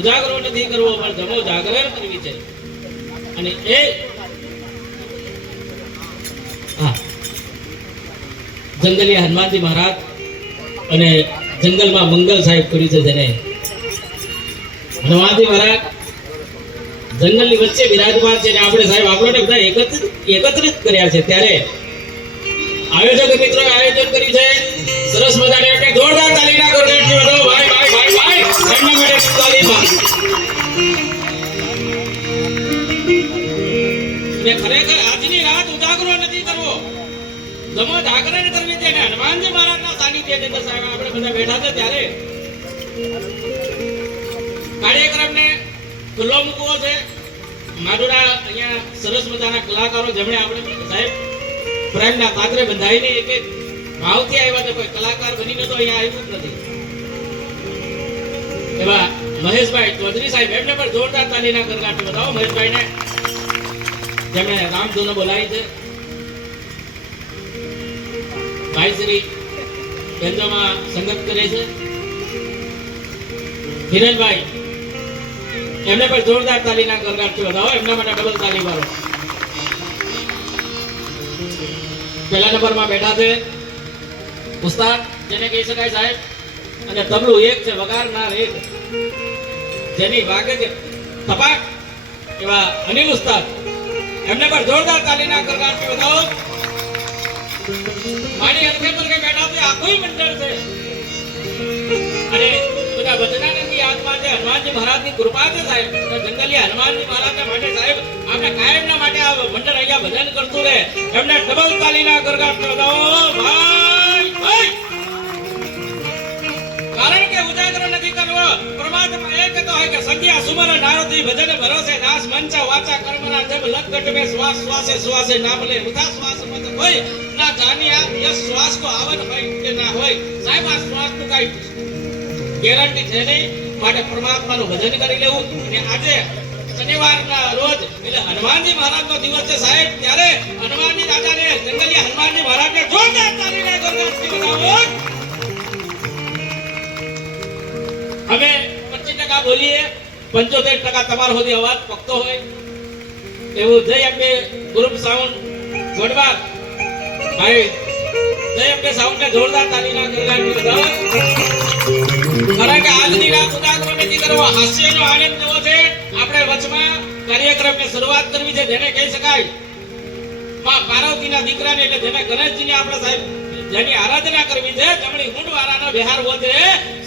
ઉજાગરો નથી કરવો પણ જમો જાગરણ કરવી છે. અને એ જંગલી હનુમાનજી મહારાજ અને જંગલમાં મંગલ સાહેબ કર્યું છે. જેને હનુમાનજી મહારાજ જંગલની વચ્ચે બિરાજમાન છે અને આપણે સાહેબ આપણને બધા એકત્રિત કર્યા છે. ત્યારે આયોજક મિત્રો આયોજન કર્યું છે સરસ મજાને. આપણે જોરદાર તાલીના ગોળાથી વધાવો ભાઈ ભાઈ ભાઈ ભાઈ એમના માટે તાલીમાં. અને ખરેખર આજની રાત ઉજાગરો નથી કરવો, જમો જાગરણ કરવી છે. અને હનુમાનજી મહારાજના સાનિધ્યની અંદર સાહેબ આપણે બધા બેઠા હતા ત્યારે કાર્યક્રમને ખુલ્લો મૂકવો છે. મારુડા અહીંયા સરસ મજાના કલાકારો જેમણે આપણે સાહેબ પ્રેમના પાત્રે બંધાઈને એક એક ભાવથી આવ્યા છે. કોઈ કલાકાર બનીને તો અહીંયા આવ્યું જ નથી. એવા મહેશભાઈ ચૌધરી સાહેબ એમને પણ જોરદાર તાલીના ગરગાટી બતાવો. મહેશભાઈને જેમણે રામધૂનો બોલાવી છે. ભાઈ શ્રી કેન્દ્રમાં સંગત કરે છે. હિરણભાઈ એમને પણ જોરદાર તાલીના ગરગાટી બતાવો. એમના માટે ડબલ તાલી મારો. પહેલા નંબરમાં બેઠા છે ઉસ્તાદ જેને કહી શકાય સાહેબ, અને તબલું એક છે વગાડનાર એક, જેની વાગે છે તપાક એવા અનિલ ઉસ્તાદ. એમને પણ જોરદાર તાલીના ગરગાટી બતાવો. મારી હરખે પર કે બેઠા છે આખું મંડળ છે. અને બધા વચનાનંદની આત્મા છે. હનુમાનજી મહારાજની કૃપા છે સાહેબ. જંગલી હનુમાનજી મહારાજના માટે સાહેબ આપણે કાયમના માટે આ મંડળ અહીંયા ભજન કરતું રહે. એમને ડબલ તાલીના ગરગાટ બતાવો ભાઈ ભાઈ. કારણ કે ઉજાગરો નથી કરવો. પરમાત્મા એ કહેતો હોય કે સંજ્ઞા સુમર નારદી ભજન ભરોસે નાશ મંચા વાચા કર્મના જબ લગટ મે શ્વાસ શ્વાસે શ્વાસે નામ લે ઉધા શ્વાસ મત હોય ના જાણ્યા યસ શ્વાસ કો આવન હોય કે ના હોય સાહેબ. આ શ્વાસ નું કઈ ગેરંટી છે નહીં. માટે પરમાત્માનું ભજન કરી લેવું. અને આજે શનિવારના રોજ એટલે હનુમાનજી મહારાજનો દિવસ છે સાહેબ. ત્યારે હનુમાનજી દાદાને જંગલી હનુમાનજી મહારાજને જોરદાર તાલીના ગરગાટી બતાવો. અમે 25% બોલીએ, 75% તમારો સુધી અવાજ પકતો હોય એવું જઈ આપણે ગ્રુપ સાઉન્ડ ગોડવા ભાઈ જય અંબે સાઉન્ડને જોરદાર તાલીના ગણગાટ બધાઓ. કારણ કે આજની રાત ઉદાગરો નથી કરવો, હાસ્યનો આનંદ લેવો છે. આપણે વચમાં કાર્યક્રમની શરૂઆત કરવી છે જેને કહી શકાય માં પાર્વતીના દીકરાને એટલે જેને ગણેશજીને આપણે સાહેબ જેની આરાધના કરવી છે, જમણી હુંડવાળાનો બેહારવો છે,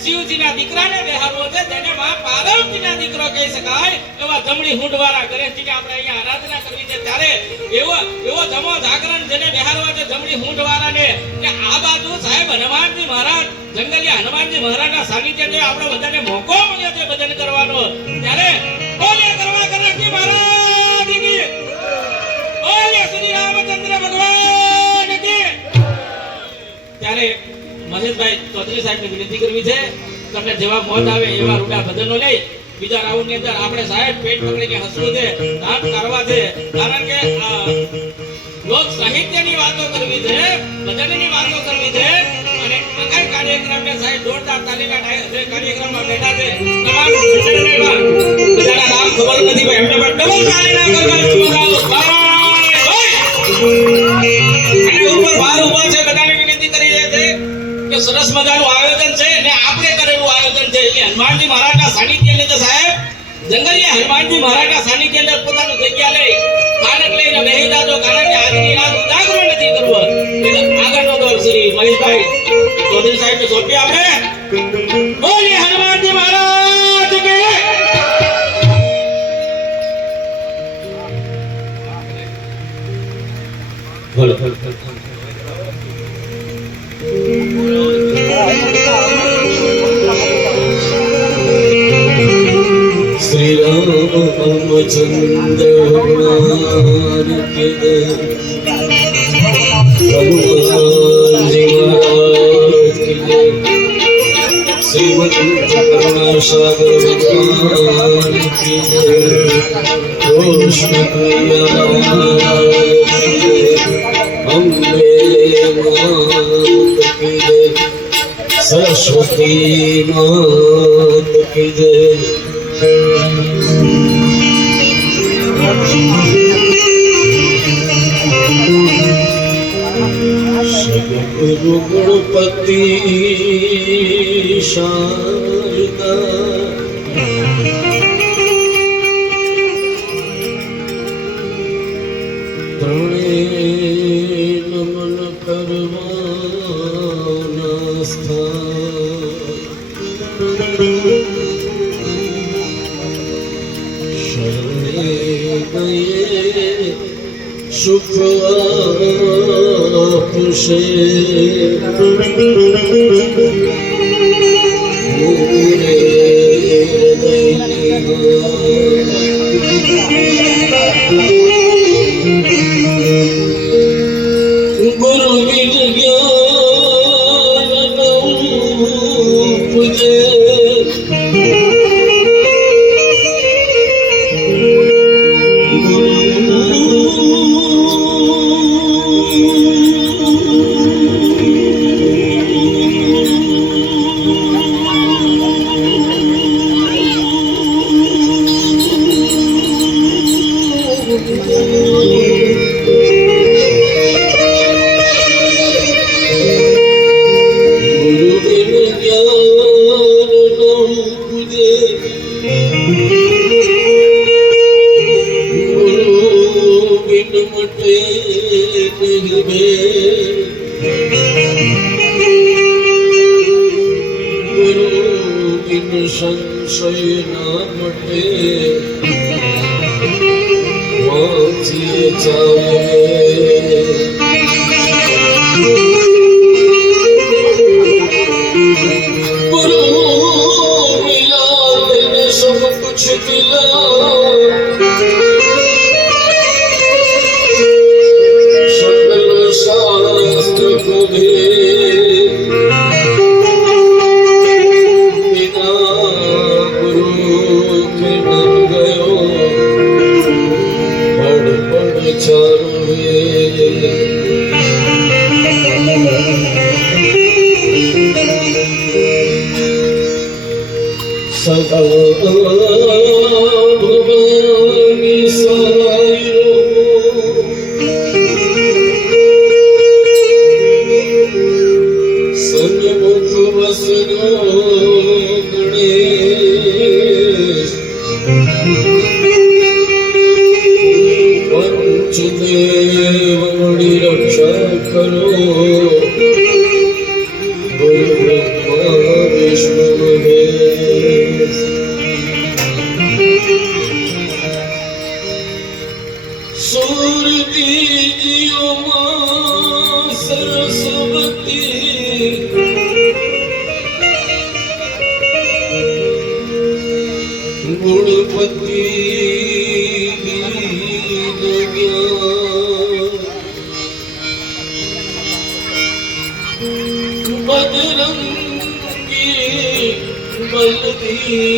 શિવજીના દીકરાને બેહારવો છે, જેને માં પાર્વતીના દીકરો કહી શકાય એવા જમણી હુંડવાળા ગણેશજીને આપણે અહીંયા આરાધના કરવી છે. ત્યારે એવો જમો જાગરણ જેને બેહારવો છે જમણી હુંડવાળાને કે આ બાજુ સાહેબ હનુમાનજી મહારાજ જંગલિયા હનુમાનજી મહારાજના સાનિધ્યને આપણે બધાને મોકો મળ્યો છે ભજન કરવાનો. ત્યારે બોલે કરવા ગણેશજી મહારાજ કી બોલે શ્રી રામચંદ્ર ભગવાન કી. ત્યારે મહેશભાઈ ચૌધરી સાહેબને વિનંતી કરવી છે તમને જેવા મોજ આવે એવા રૂડા ભજનો લઈ બીજા રાઉન્ડ ની અંદર આપણે સાહેબ પેટ પકડીને હસવું છે, દાંત કાઢવા છે. કારણ કે લોક સાહિત્યની વાતો કરવી છે, ભજનની વાતો કરવી છે અને આખા કાર્યક્રમને સાહેબ જોરદાર તાલીના કાર્યક્રમમાં બેઠા છે. તમામ મંડળને બધાના નામ ખબર નથી ભાઈ, એમને પણ ડબલ તાલીના કરવા અને ઉપર બાર ઉપર છે બધાને વિનંતી કરી રહે છે કે સરસ મજાનું આયોજન છે ને આપણે કરેલું આયોજન છે. એટલે હનુમાનજી મહારાજના સાનિધ્ય અંદર સાહેબ જંગલિયા હનુમાનજી મહારાજના સાનિધ્ય અંદર પોતાનું જગ્યા લઈ કાનક લઈને બેહી જાજો. કારણ કે આજની રાત ઉજાગરો નથી કરવો. આગળનો દોર શ્રી મહેશભાઈ ચૌધરી સાહેબને સોંપી આપણે બોલીએ હનુમાનજી મહારાજ કી. બોલો श्री रामचंद्र भगवान के हनुमान जी महाराज की जय। श्रीमद करुणासागर भगवान की जय। कृष्ण कन्हैया की जय। अम्बे मात की जय। सरस्वती मात की जय। सद्गुरु गणपति शारदा त्रणेन मन करवानास्था सुख आपसे मेरे गुरु विज्ञान उपजे संशय नामटे वांचिए चाहे गुरु मिला तेने सब कुछ मिला सकल शास्त्र को भी सदा भवानी साईं કરો ગુરુ બ્રહ્મા વિષ્ણુ મહેશ સુરતીજીઓમાં સરસ્વતી ગુણપતિ બજરંગી બલદી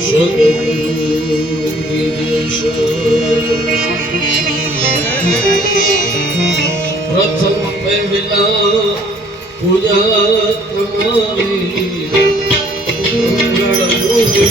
સદગુરુ પ્રથમ પહેલા પૂજા તમારી મંગળ મૂર્તિ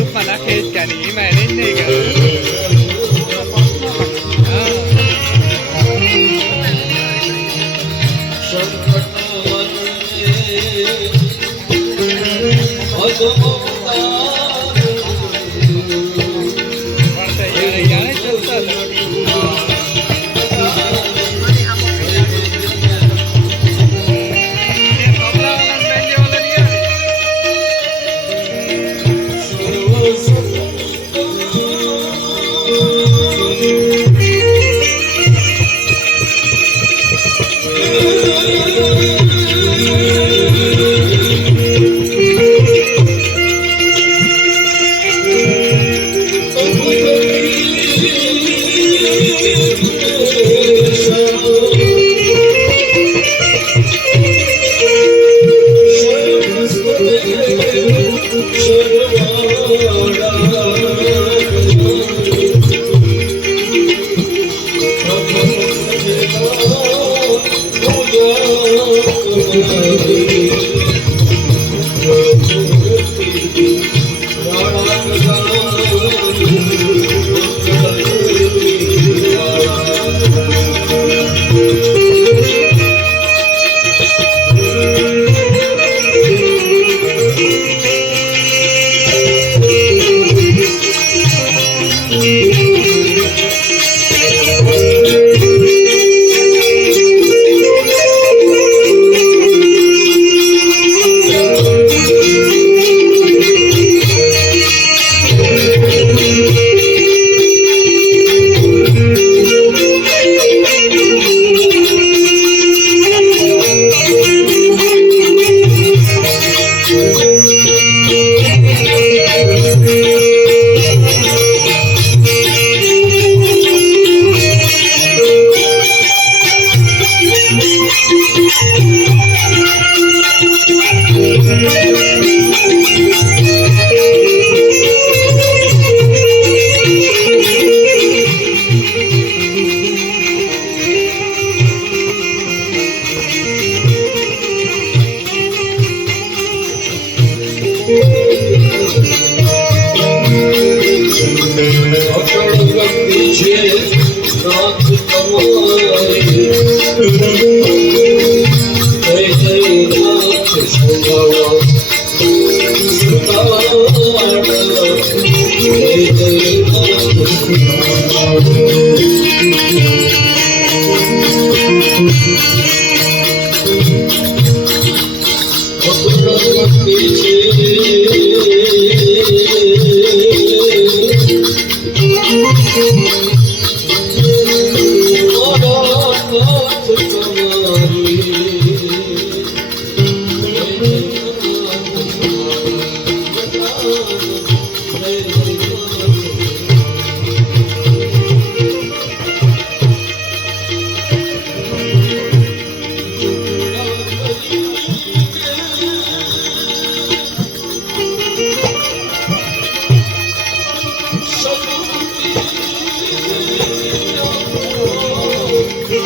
ગ્રુપમાં નાખે જ ક્યાં નહીં એમાં એને જ નહીં કરે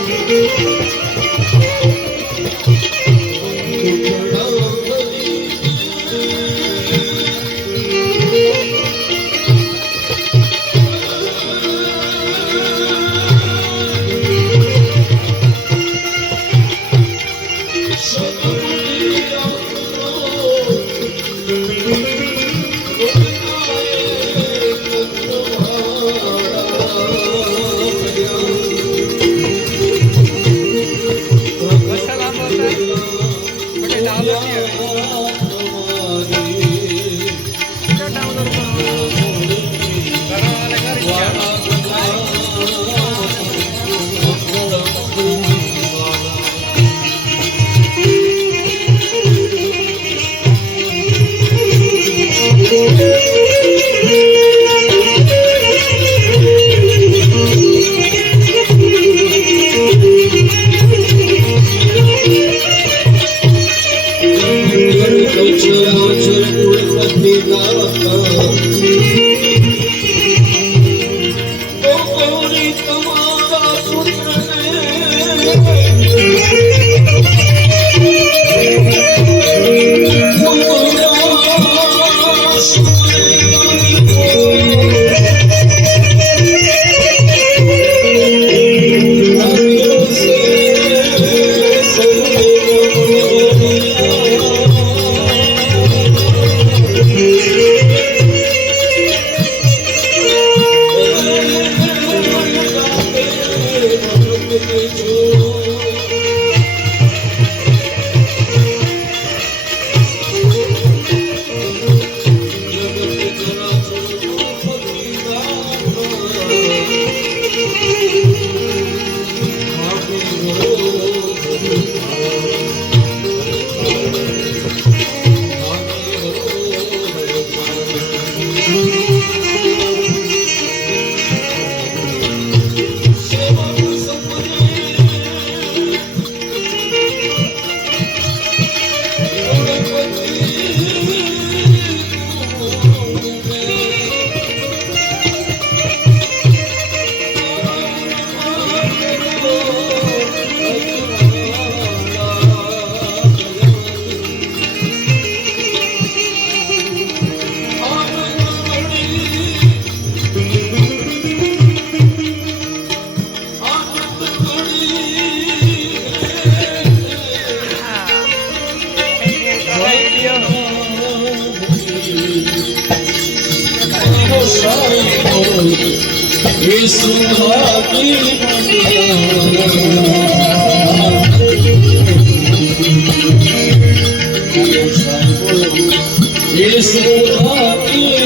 Thank you. એ સુહાગી એ સુહાગી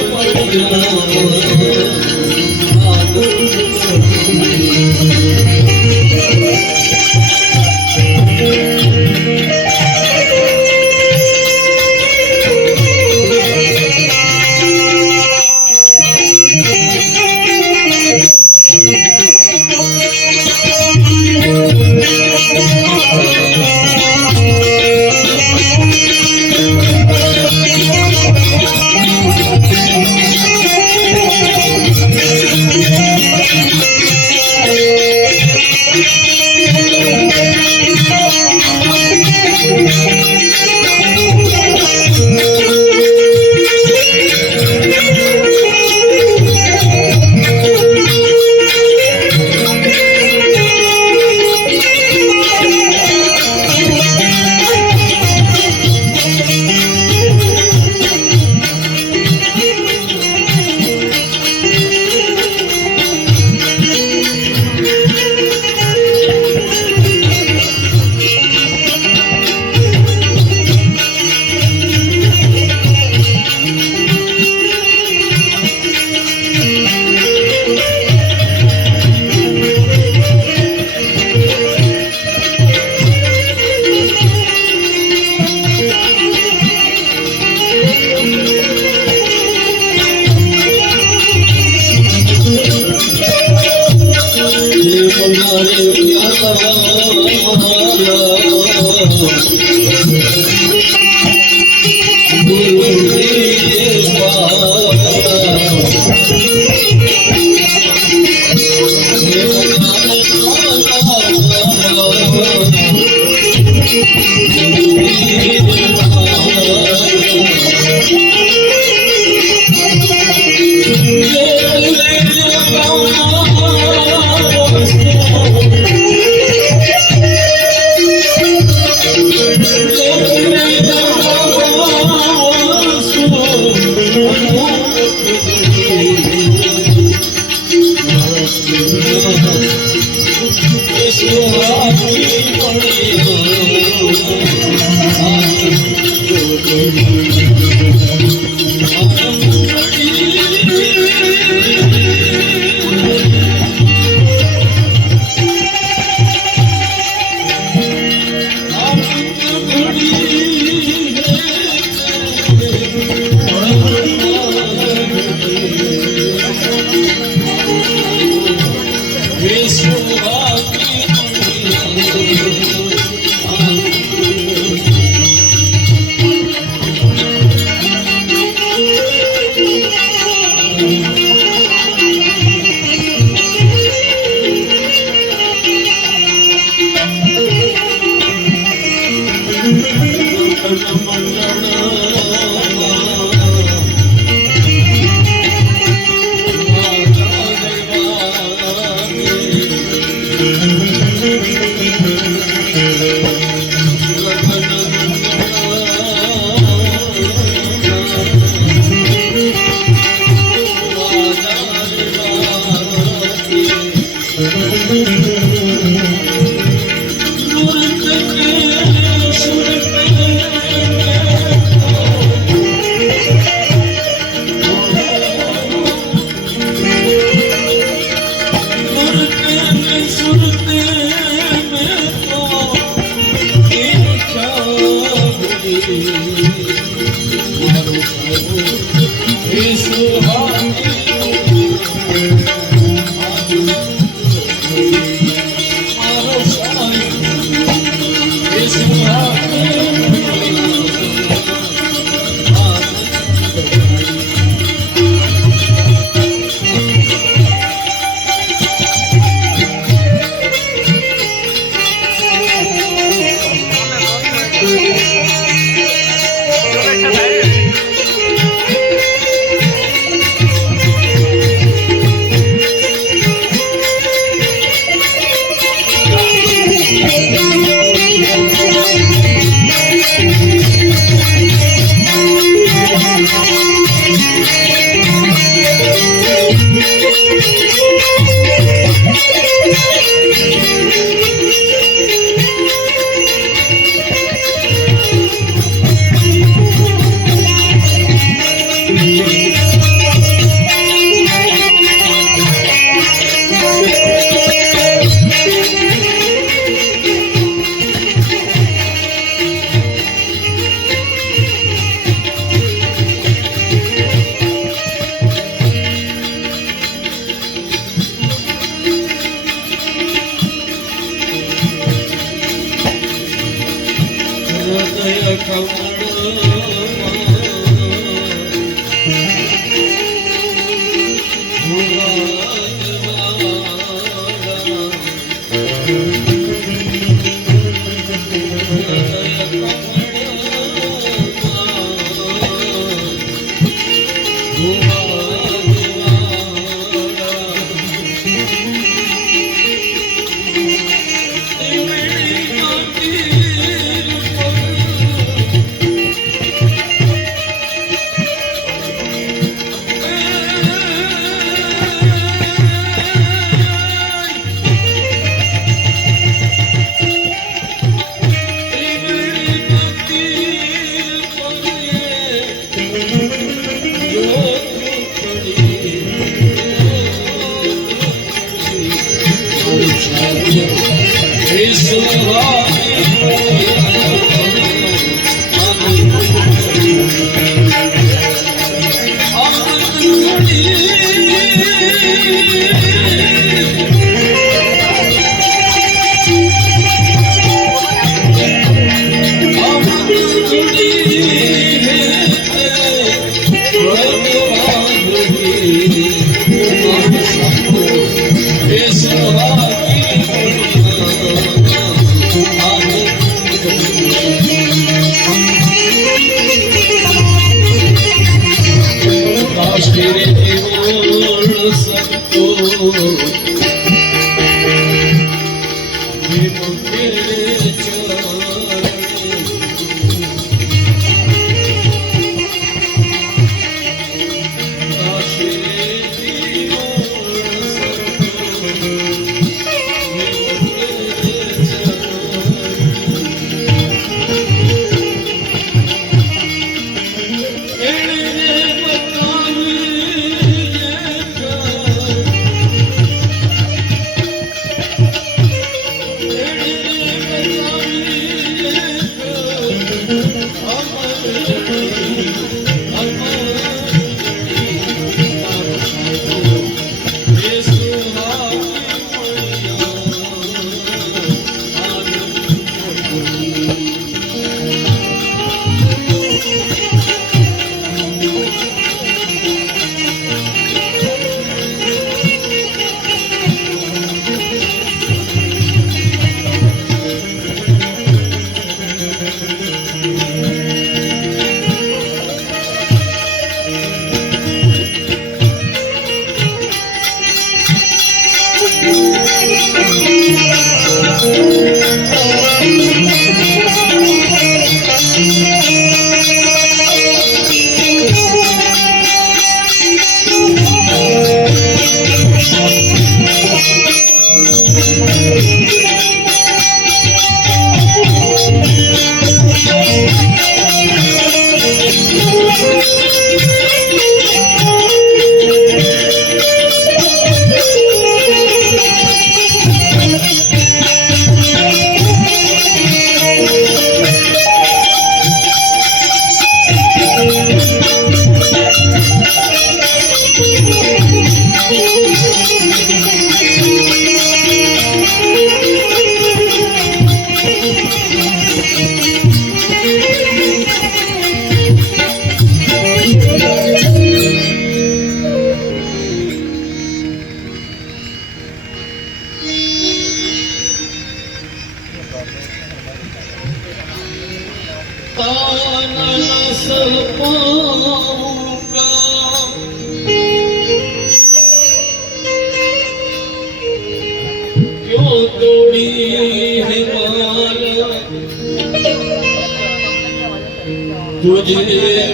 तुझे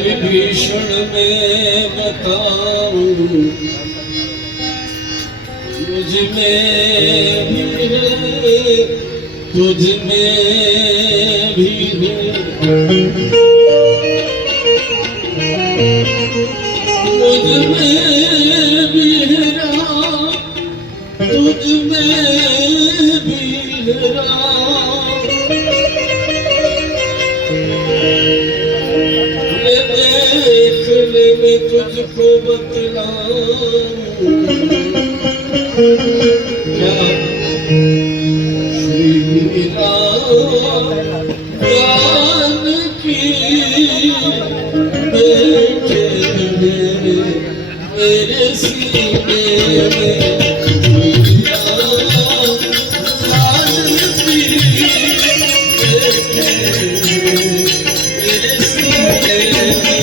विभीषण में बताऊं तुझ में भी है तुझ में भी है तुझ में भी है राम तुझ में भी है राम देख ले मैं तुझको बतलाऊं क्या श्री राम ज्ञान की बैठे मेरे सीने में श्री राम ज्ञान की बैठे मेरे सीने में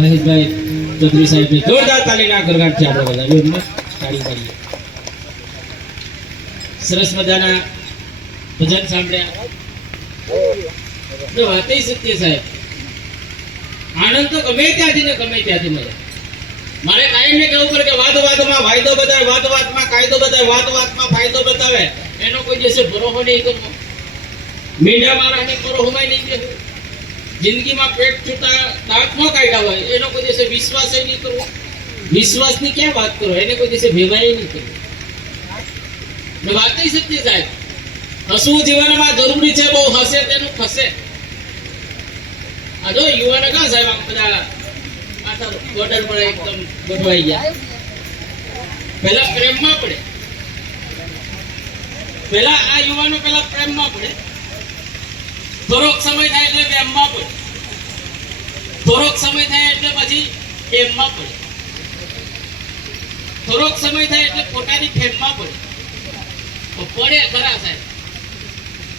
મહેશભાઈ ચૌધરી સાહેબ જોરદાર તાલીના ગરગાટ છે આપણે બધા જોરદાર તાળી પાડીએ. સરસ મજાના ભજન સાંભળ્યા. તો વાત સત્ય સાહેબ, આનંદ તો ગમે ત્યાંથી મળે. મારે કાયમ ને કહેવું પડે કે વાત વાતમાં વાયદો બતાવે, વાત વાતમાં કાયદો બતાવે, વાત વાતમાં ફાયદો બતાવે, એનો કોઈ દિવસે ભરોસો નહીં કરવો. મીંડા મારાને ભરોસોમાં નહીં કરવો. જિંદગીમાં પેટ છૂટા દાંત ન કાઢ્યા હોય એનો કોઈ દિવસે વિશ્વાસ નહીં કરવો. વિશ્વાસની ક્યાં વાત કરો, એને કોઈ દિવસે ભેવાય નહીં કરવો. વાત સત્ય સાહેબ, હસવું જીવનમાં જરૂરી છે. બહુ હસે તેનું ખસે. આ જો યુવાનો ક્યાં સાહેબ આમ બધા બોર્ડર પર એકદમ ગોઠવાઈ ગયા. પહેલા પ્રેમમાં પડે, પહેલા આ યુવાનો પહેલા પ્રેમમાં પડે, થોડોક સમય થાય એટલે પ્રેમમાં પડે, થોડોક સમય થાય એટલે પછી પ્રેમમાં પડે, થોડોક સમય થાય એટલે પોતાની ફેમમાં પડે. પડે ખરા સાહેબ.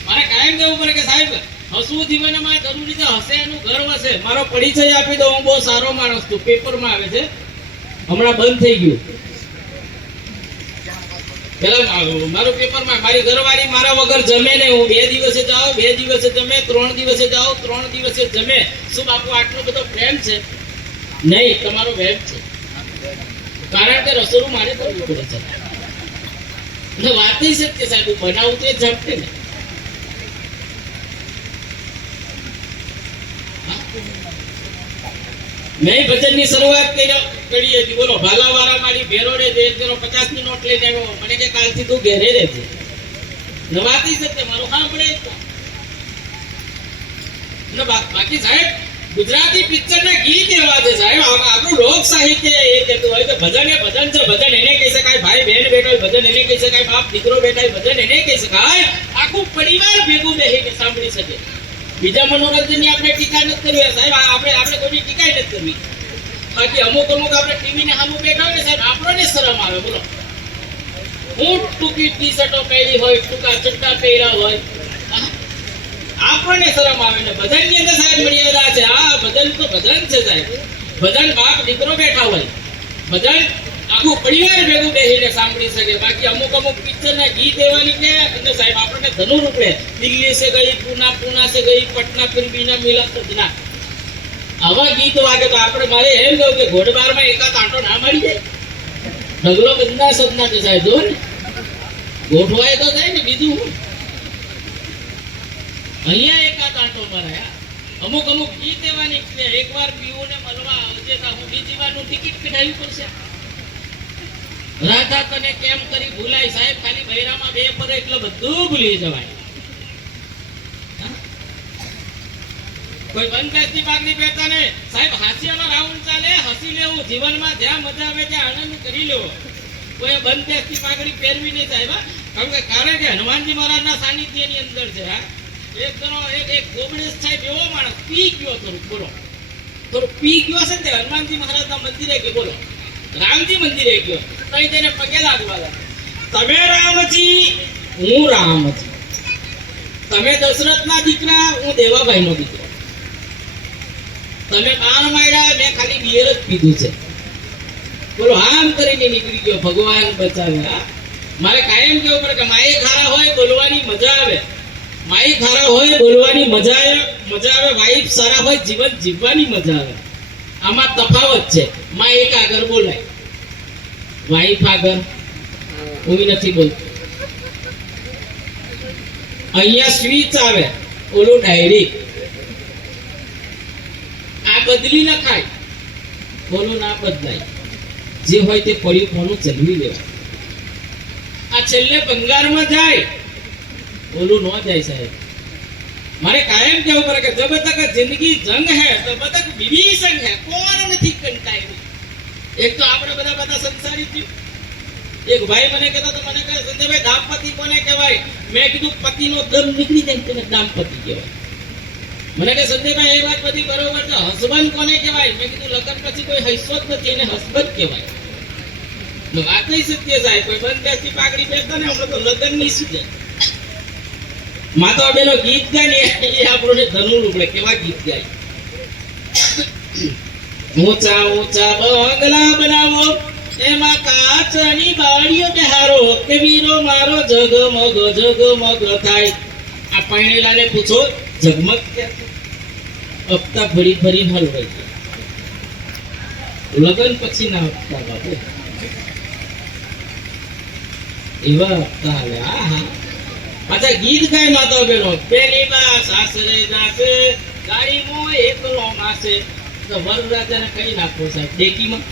મારે કાયમ કહેવું પડે કે સાહેબ હસવું જીવનમાં જરૂરી છે. હસે એનું ગર્વ હશે. મારો પરિચય આપી દઉં, હું બહુ સારો માણસ છું. પેપરમાં આવે છે, હમણાં બંધ થઈ ગયું. પેલા મારું પેપરમાં મારી ઘરવાળી મારા વગર જમે ને. હું 2 દિવસે જાઉં, 2 દિવસે જમે, 3 દિવસે જાઉં, 3 દિવસે જમે. શું બાપુ આટલો બધો પ્રેમ છે? નહીં, તમારો વહેમ છે. કારણ કે રસોડું મારે કરવું પડે છે. અને વાત સત્ય સાહેબ, બનાવું તો એ ઝડપે ને. મેં ભજનની શરૂઆત કરી હતી. બોલો, ભાલાવાળા મારી ભેરોડે જે 50 ની નોટ લઈને આવ્યો. મને કે કાલથી તું ઘેરે રહેજે. નવાતી સત્ય મારું સાંભળે. બાકી સાહેબ ગુજરાતી પિક્ચર ના ગીત એવા છે સાહેબ. આપણું લોક સાહિત્ય એ કહેતું હોય કે ભજન એ ભજન છે. ભજન એને કહી શકાય, ભાઈ બહેન બેઠા હોય ભજન એને કહી શકાય, બાપ દીકરો બેઠા હોય ભજન એને કહી શકાય. આખું પરિવાર ભેગું બેસીને સાંભળી શકે. બીજા મનોરંજનની આપણે ટીકા નથી કરવી સાહેબ. આપણે કોઈની ટીકા નથી કરવી. બાકી અમુક આપણે ટીવી ને સામે બેઠા હોય ને સાહેબ, આપણને શરમ આવે. બોલો, હું ટૂંકી ટી શર્ટો પહેરી હોય, ટૂંકા ચડ્ડા પહેર્યા હોય, આપણને શરમ આવે ને. ભજન ની અંદર સાહેબ મર્યાદા છે. આ ભજન તો ભજન છે સાહેબ. ભજન બાપ દીકરો બેઠા હોય, ભજન આખું પરિવાર ભેગું બેસીને સાંભળી શકે. બાકી અમુક પિક્ચર ના ગીત એવા નીકળે એટલે સાહેબ આપણને ધનુર ઉપડે. દિલ્હી સે ગઈ, પૂના સે ગઈ, પટના ફિર બીના મિલા સजना. આવા ગીત વાગે તો આપણે મારે એમ કહ્યું કે ઘોડબારમાં એકાદ આંટો ના મળી જાય. ઢગલો બંધા સદના છે સાહેબ. જો ને ગોઠવાય તો થાય ને. બીજું અહીંયા એકાદ આંટો મરાયા. અમુક ગીત એવા નીકળે. એકવાર પીવું ને મળવા આવજે તો હું બીજી વાર નું ટિકિટ કઢાવી પડશે. રાધા તને કેમ કરી ભૂલાય સાહેબ. ખાલી બૈરામાં 2 પર એટલે બધું ભૂલી જવાય. કોઈ બંધ બેસતી પાકની પહેરતા ને સાહેબ. હાસ્યનો રાઉન્ડ ચાલે, હસી લેવું. જીવનમાં જ્યાં મજા આવે ત્યાં આનંદ કરી લેવો. કોઈ બંધ બેસતી પાઘડી પહેરવી નહીં સાહેબ. કારણ કે હનુમાનજી મહારાજના સાનિધ્યની અંદર છે. એક ગોબડેશ સાહેબ એવો માણસ પી ગયો. થોડું પી ગયો છે ને. હનુમાનજી મહારાજના મંદિરે ગયો. બોલો, રામજી મંદિરે ગયો. તઈ તેને પગે લાગવા લાગ્યો. તમે રામજી, હું રામજી. તમે દશરથના દીકરા, હું દેવાભાઈનો દીકરો. તમે બાણ માર્યા, મેં ખાલી બિયર જ પીધું છે. બોલો, આમ કરીને નીકળી ગયો. ભગવાન બચાવ્યા. મારે કાયમ કેવું પડે કે માએ ખારા હોય બોલવાની મજા આવે. માઈ ખારા હોય બોલવાની મજા આવે. વાઈફ સારા હોય જીવન જીવવાની મજા આવે. આમાં તફાવત છે. માં એક આગળ બોલાય, વાઈફ આગળ હું નથી બોલતો. અહીંયા સ્વિચ આવે, ઓલું ડાયરેક્ટ. આ બદલી ન ખાય, બોલું ના બદલાય. જે હોય તે પડ્યું કોનું ચલવી લેવા. આ છેલ્લે ભંગારમાં જાય, બોલું ન જાય સાહેબ. મારે કાયમ કેવું પડે કે જબ તક જિંદગી જંગ હે તબ તક વિભીષણ હે. કોણ નથી કંટાળ્યું? એક તો આપણે બધા સંસારી છીએ. એક ભાઈ મને કહેતો તો, મને કહે સંજયભાઈ દાંપતિ કોને કહેવાય? મેં કીધું પતિનો દમ નીકળી જાય તેને દાંપતિ કહેવાય. મને કહે સંજયભાઈ એ વાત બધી બરોબર છે. હસબન્ડ કોને કહેવાય? મેં કીધું લગ્ન પછી કોઈ હૈસો જ નથી, એને હસબન્ડ કહેવાય. વાત નહીં સત્ય સાહેબ. કોઈ બંધ બેસતી પાઘડી પહેરતા ને હમણાં તો લગ્ન ની શું છે. માતા બેનો ગીત ગાય ને એ આપણને ધનુર ઉપડે કેવા ગીત ગાય. ઊંચા ઊંચા બંગલા બનાવો એમાં કાચની બારીઓ બેહારો કે વીરો મારો જગમગ જગમગ થાય. આ પરણેલાને પૂછો જગમગ ક્યાંથી? હપ્તા ભરી ભરી હલવાઈ જાય. લગન પછી ના હપ્તા બાપુ એવા હપ્તા આવે. હા પાછા ગીત ગાય માતા બેનો પેલી બા સાસરે જાશે ગાડીમાં એકલો માસે તો વરરાજાને કઈ નાખો સાહેબ ડેકીમાં.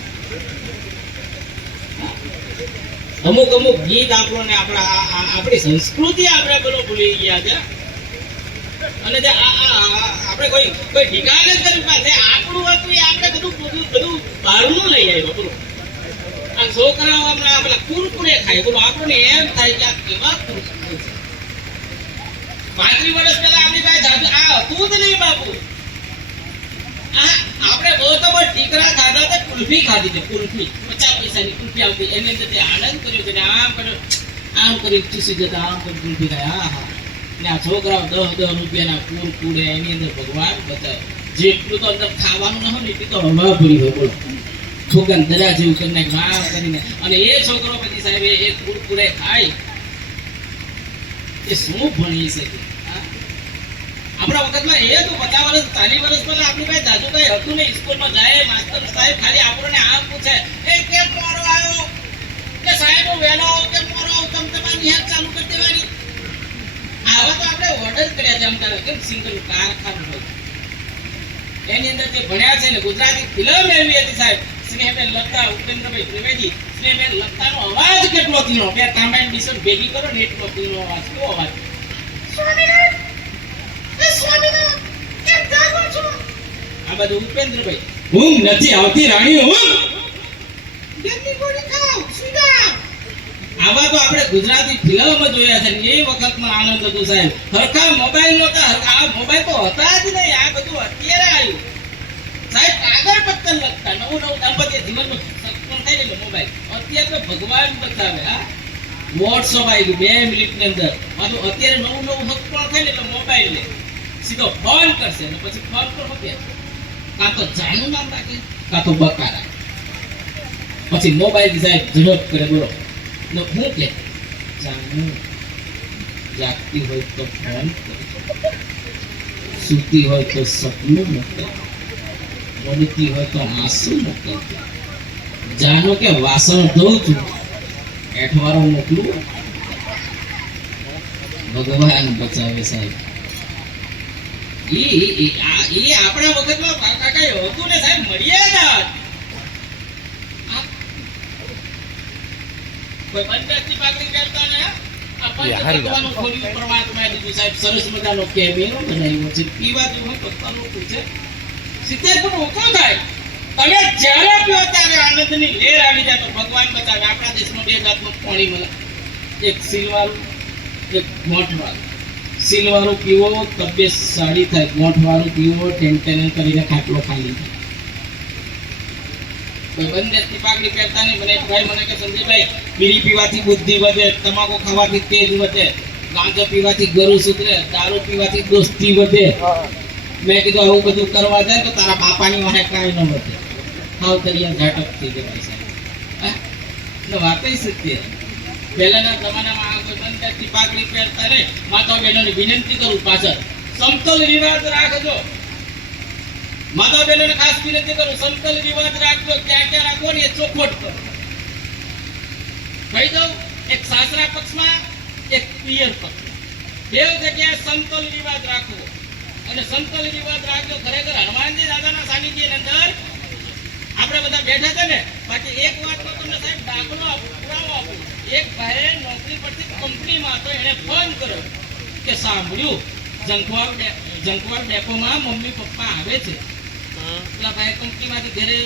અમુક અમુક ગીત આપણને આપણી સંસ્કૃતિ આપણે પેલો ભૂલી ગયા છે. અને જે આપણે કોઈ ઠીકાને જ કર્યું પાસે આપણું હતું એ આપણે બધું બહારનું લઈ આવ્યો બોલો. આ છોકરાઓ હમણાં પેલા કુરકુરે ખાય બોલો. આપણને એમ થાય કે આ કેવા કુરકુરે છે. 35 વર્ષ પહેલા આપણી પાસે જાદુ આ હતું જ નહીં બાપુ. આપણે બહુ તો બહુ ટીકરા ખાધા હતા, કુલ્ફી ખાધી છે. કુલ્ફી 50 પૈસાની કુલ્ફી આવતી એની અંદર તે આનંદ કર્યો છે ને આમ કર્યો આમ કરી ચૂસી જતા આમ કરી કુલ્ફી ખાય. હા ને આ છોકરાઓ 10 રૂપિયાના કુરકુરે એની અંદર ભગવાન બતાવે. જેટલું તો અંદર ખાવાનું ન હોય ને એટલી તો હવા ભરી હોય બોલો. છોકરા દરા જેવું કરીને વાહ કરીને અને એ છોકરો પછી સાહેબ એ કુરકુરે ખાય એ શું ભણી શકે? આપણા વખતમાં એ હતું 50 વર્ષ 40 વર્ષ પહેલા આપણી પાસે જાજુ કઈ હતું નહીં. સ્કૂલમાં જાય માસ્ટર સાહેબ ખાલી આપણને આમ પૂછે એ કેમ મોરો આવ્યો કે સાહેબ હું વહેલો આવું કેમ મોરો આવું તમે તમારી નિહાર ચાલુ કરી દેવાની. આવા તો આપણે ઓર્ડર કર્યા છે. આમ કરે કેમ સિંગલ કારખાનું હોય એની અંદર જે ભણ્યા છે ને ગુજરાતી ફિલ્મ એવી હતી સાહેબ સ્નેહબેન લતા ઉપેન્દ્રભાઈ ત્રિવેદી. સ્નેહબેન લતાનો અવાજ કેટલો ધીણો બે તાંબાની ડીશો ભેગી કરો ને એટલો ધીણો અવાજ. કેવો અવાજ? આ બધું ઉપેન્દ્રભાઈ. ઊંઘ નથી આવતી રાણી ઊંઘ. આવા તો આપણે ગુજરાતી ફિલ્મ જોયા છે એ વખતમાં આનંદ હતો સાહેબ. હરખા મોબાઈલ નહોતા. આ મોબાઈલ તો હતા જ નહીં. આ બધું અત્યારે આવ્યું સાહેબ. કાગળ પત્તર લખતા નવું દાંપત્ય જીવનનું સક્ષમ થાય એટલે મોબાઈલ. અત્યારે તો ભગવાન બતાવે. હા વોટ્સઅપ આવી ગયું 2 મિનિટની અંદર. પાછું અત્યારે નવું હક પણ થાય ને એટલે મોબાઈલ લે સીધો ફોન કરશે અને પછી ફોન પર મૂકે કાં તો જાનું નામ રાખે કાં તો બકા રાખે. પછી મોબાઈલ સાહેબ ઝડપ કરે બોલો હું કે જાનું જાગતી હોય તો ફોન કરે, સૂતી હોય તો સપનું મૂકે, રડતી હોય તો આંસુ મૂકે. જાનો કે વાસણ ધોઉં છું એઠવારો મોકલું. ભગવાન બચાવે સાહેબ. એ આપણા વખતમાં કાકા હતું ને સાહેબ મર્યાદા. કોઈ બંધની પાકડી કરતા ને આ પંચતત્વનું ખોલ્યું પરમાત્માએ દીધું સાહેબ. સરસ મજાનો કેબિનો બનાવ્યો છે. પીવા જેવું પત્તાનું છે 70 ફૂટ ઓછો થાય. તમે જ્યારે પીઓ ત્યારે આનંદની લહેર આવી જાય તો ભગવાન બચાવે. આપણા દેશમાં 2 જાતનું પાણી મળે. એક સિલવાળું એક મોઠવાળું. સિલવાળું પીવો તબિયત સારી થાય. મોઠવાળું પીવો ટેન્ટેન કરીને ખાટલો ખાલી થાય. બંદેજની પાઘડી પહેરતા નહીં. મને એક ભાઈ મને કે સંજયભાઈ બીડી પીવાથી બુદ્ધિ વધે, તમાકુ ખાવાથી તેજ વધે, ગાંજો પીવાથી ગરુ સુધરે, દારૂ પીવાથી દોસ્તી વધે. મેં કીધું આવું બધું કરવા જાય તો તારા બાપાની વાહે કાંઈ ન વધે. હાવ તરિયા ઝાટક થઈ જવાય સાહેબ. વાતે સત્ય. પહેલાના જમાનામાં આ કોઈ બંદેજની પાઘડી પહેરતા નહીં. માતા બહેનોને વિનંતી કરું પાછળ સમતલ રિવાજ રાખજો. માતા બહેનોને ખાસ વિનંતી કરું સમતલ રિવાજ રાખજો. ક્યાં ક્યાં રાખો ને એ ચોખવટ કરો. કહી દઉં એક સાસરા પક્ષમાં એક પિયર પક્ષમાં બે જગ્યાએ સમતલ રિવાજ રાખવો. અને સમતલ રિવાજ રાખજો. ખરેખર હનુમાનજી દાદાના સાનિધ્યની અંદર આપણે બધા બેઠા હતા ને. બાકી એક વાતનો તમને સાહેબ દાખલો પુરાવો આપું. એક ભાઈએ નોકરી પરથી કંપનીમાં હતો એને ફોન કર્યો કે સાંભળ્યું જંકવાડ ડેપોમાં મમ્મી પપ્પા આવે છે. પેલા ભાઈ કંપનીમાંથી ઘરે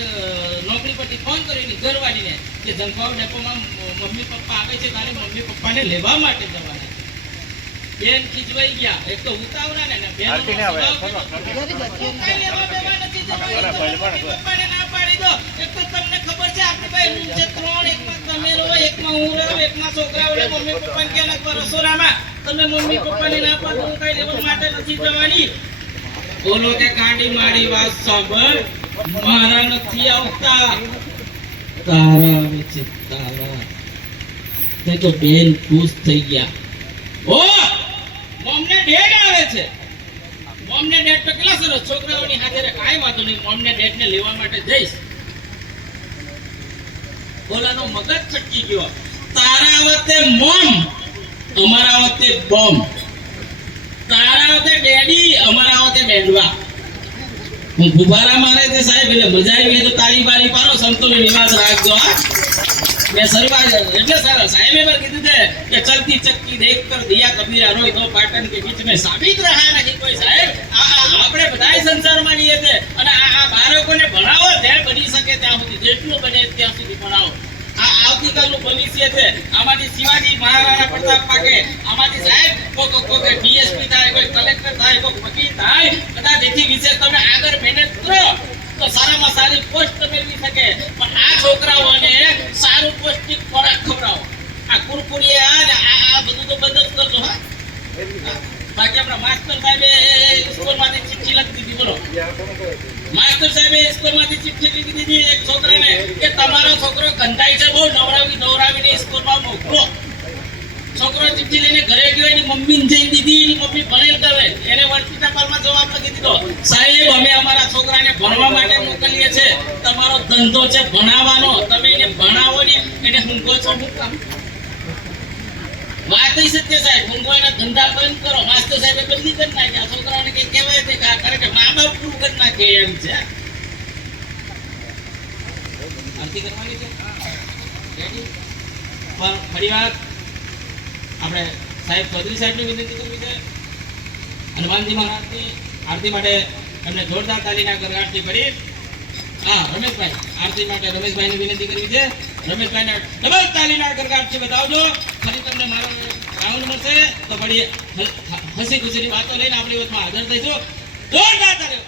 નોકરી પરથી ફોન કરીને ઘરવાળીને કે જંકવાડ ડેપોમાં મમ્મી પપ્પા આવે છે તારે મમ્મી પપ્પાને લેવા માટે જવાના. બેન ખીજવાઈ ગયા. એક તો ઉતાવળા ને બેન એક તો તમને ખબર છે આપણી પાસે રૂમ છે 3. એકમાં તમે રહો, એકમાં હું રહું, એકમાં છોકરાઓ રહે. મમ્મી પપ્પાને ક્યાં રસોડામાં તમે મમ્મી પપ્પાને ના પાડો હું કઈ લેવા માટે નથી જવાની. બોલો કે કાંડી માડી વાત સાંભળ, મારા નથી આવતા, તારા આવે છે તારા. તે તો બેન ખુશ થઈ ગયા. ઓ મોમને ડેડ આવે છે. મોમને ડેડ તો કેટલા સરસ છોકરાઓની હાજરે કાંઈ વાંધો નહીં, મોમને ડેડ ને લેવા માટે જઈશ. બોલાનો મગજ છટકી ગયો. તારા વખતે મોમ, અમારા વખતે બોમ. તારા વખતે ડેડી, અમારા વખતે ડેડવા. હું ગુબારા મારે છે સાહેબ, એટલે મજા આવી હોય તો તાળી બાળી પાડો, સંતોષ નિવાસ રાખજો. હા મેં શરૂઆત એટલે સાહેબે પણ કીધું છે કે ચલતી ચક્કી દેખ કર દિયા કબીરા રોય દો પાટણ કે બીચ में સાબિત રહ્યા નહીં કોઈ સાહેબ. આપણે બધાય સંસારમાં રહીએ છે અને આ બાળકોને ભણાવો જ્યાં બની શકે ત્યાં સુધી, જેટલું બને ત્યાં સુધી ભણાવો. આ આવતીકાલનું ભવિષ્ય છે. આમાંથી શિવાજી મહારાણા પ્રતાપ પાકે, આમાંથી સાહેબ કોઈ ડીએસપી થાય, કોઈ કલેક્ટર થાય, કોઈ વકીલ થાય. કદાચ એથી વિશે તમે આગળ મહેનત કરો તો સારામાં સારી પોસ્ટ મેળવી શકે. પણ આ છોકરાઓને સારું પૌષ્ટિક ખોરાક ખવડાવો. આ કુરકુરિયા ને આ બધું તો બંધ જ કરજો. હા બાકી આપણા માસ્ટર સાહેબે સ્કૂલમાંથી ચિઠ્ઠી લખી દીધી. બોલો માસ્ટર સાહેબે સ્કૂલમાંથી ચિઠ્ઠી લખી દીધી એક છોકરાને કે તમારો છોકરો કંટાઈ છે, બહુ નવરાવીને સ્કૂલમાં મોકલો. છોકરો ચિઠ્ઠી લઈને ઘરે ગયો, એની મમ્મીને જઈ દીધી. એની મમ્મી ભણેલ કરે, એને વર્તી ટપાલમાં જવાબ લખી દીધો, સાહેબ અમે અમારા છોકરાને ભણવા માટે મોકલીએ છે, તમારો ધંધો છે ભણાવવાનો, તમે એને ભણાવો ને એને ઊંઘો છો શું કામ? વાત થઈ સત્ય સાહેબ, ઊંઘો એના ધંધા બંધ કરો. માસ્ટર સાહેબે બંધી કરી નાખ્યા. છોકરાઓને કઈ કહેવાય છે કે આ કરે કે મા બાપ પૂરું કરી નાખે એમ છે. આરતી કરવાની છે પણ ફરી વાર આપણે સાહેબ ચૌધરી સાહેબની વિનંતી કરવી છે. હનુમાનજી મહારાજની આરતી માટે એમને જોરદાર તાલીના ગરગાટથી કરી. હા રમેશભાઈ, આરતી માટે રમેશભાઈની વિનંતી કરવી છે. રમેશભાઈને ડબલ તાલીના ગરગાટથી બતાવજો. ફરી તમને મારો રાઉન્ડ મળશે તો ફરી હસી ખુશીની વાતો લઈને આપણી વચમાં હાજર થઈશું. જોરદાર તાલી.